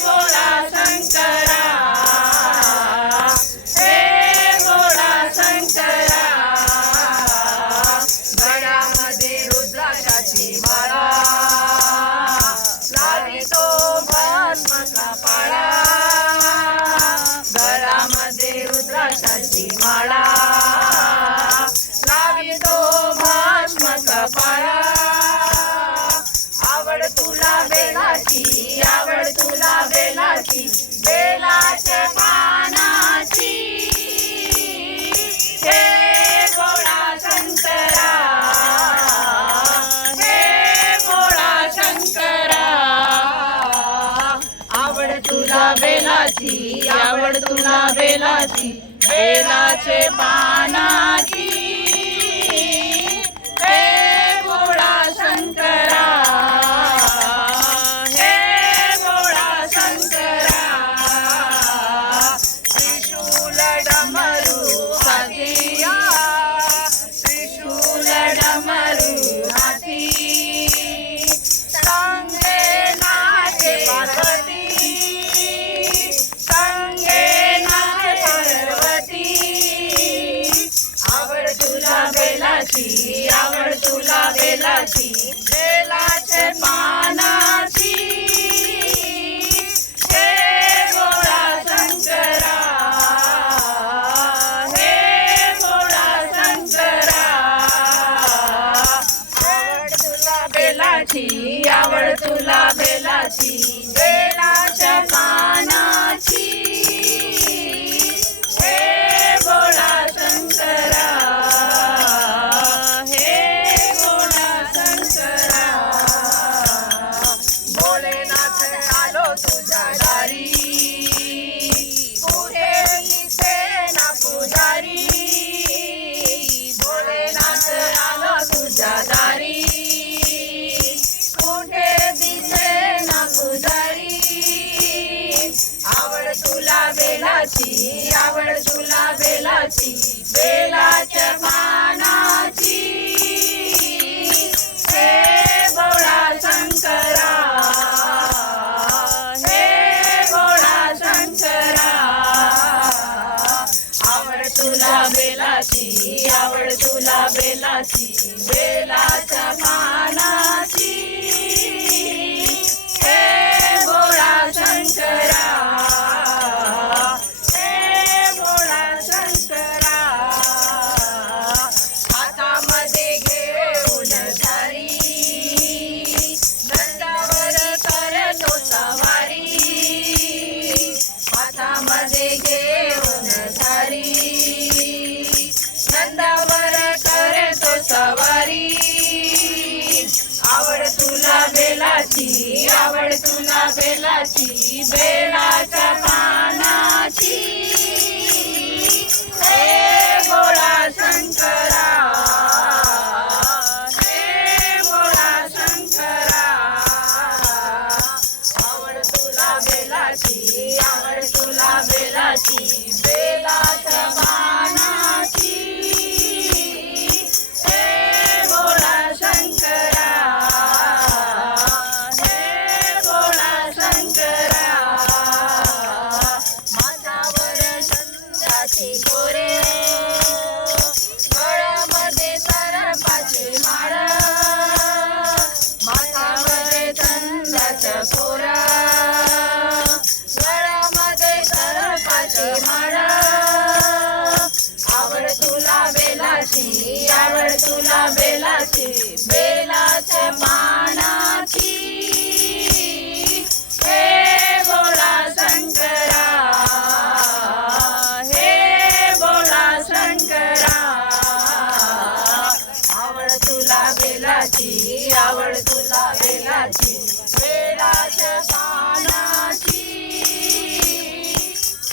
भोळा शंकरा, हे भोळा शंकरा, गळ्यामध्ये रुद्राक्षाची माळा, लावितो भस्म कपाळा, गळ्यामध्ये रुद्राक्षाची माळा, लावितो भस्म कपाळा, आवड तुला बेलाची, आवड तुला बेलाची, बेलाच्या पानाची, हे भोळा शंकरा, हे भोळा शंकरा, आवड तुला बेलाची, आवड तुला बेलाची, बेलाचे पानाची, हे भोळा शंकरा, हे भोळा शंकरा, त्रिशूल डमरू हाती, त्रिशूल डमरू हाती, संगे नाचे पार्वती, संगे नाचे पार्वती, आवड तुला बेलाची, आवड तुला बेलाची, बेलाचे पानाची, हे भोळा शंकरा, हे भोळा शंकरा, आवड तुला बेलाची, आवड तुला बेलाची, बेलाच्या पानाची, हे भोळा शंकरा, हे भोळा शंकरा, भोलेनाथ आलो तुझ्या दारी, कुठे दिसेना पुजारी, भोलेनाथ आलो तुझ्या दारी, कुठे दिसेना पुजारी, आवड तुला बेलाची, आवड तुला बेलाची, बेलाच्या पानाची, हे भोळा शंकरा, हे भोळा शंकरा, आवड तुला बेलाची, आवड तुला बेलाची, बेलाच्या पानाची, हे भोळा शंकरा, हे भोळा शंकरा, हातामध्ये घेऊन झारी, नंदावर करतो सवारी, हातामध्ये घेऊन झारी, नंदावर करतो सवारी, आवड तुला बेलाची, आवड तुला बेलाची, बेलाच्या पानाची, हे भोळा शंकरा, हे भोळा शंकरा, आवड तुला बेलाची, आवड तुला बेलाची, बेलाच्या पानाची, हे भोळा शंकरा, हे भोळा शंकरा, माथ्यावर चंद्राची कोरे, गळ्यामध्ये सरपाची माळ, माथ्यावर चंद्राच्या कोरा, गळ्यामध्ये सरपाची माळ, आवड तुला बेलाची, आवड तुला बेलाची, बेलाच्या पानाची, हे भोळा शंकरा, हे भोळा शंकरा, आवड तुला बेलाची, आवड तुला बेलाची, बेलाच्या पानाची,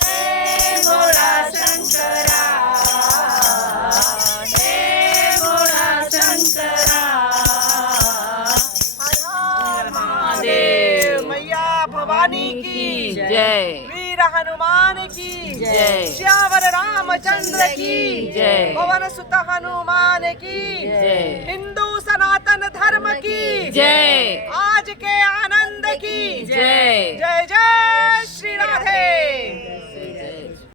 हे भोळा शंकरा, हे भोळा शंकरा, महादेव मैया भवानी की जय, वीर हनुमान की जय, श्यावर रामचंद्र की जय, पवन सुत हनुमान की जय, हिंदू सनातन धर्म की जय, आज के आनंद की जय। जय जय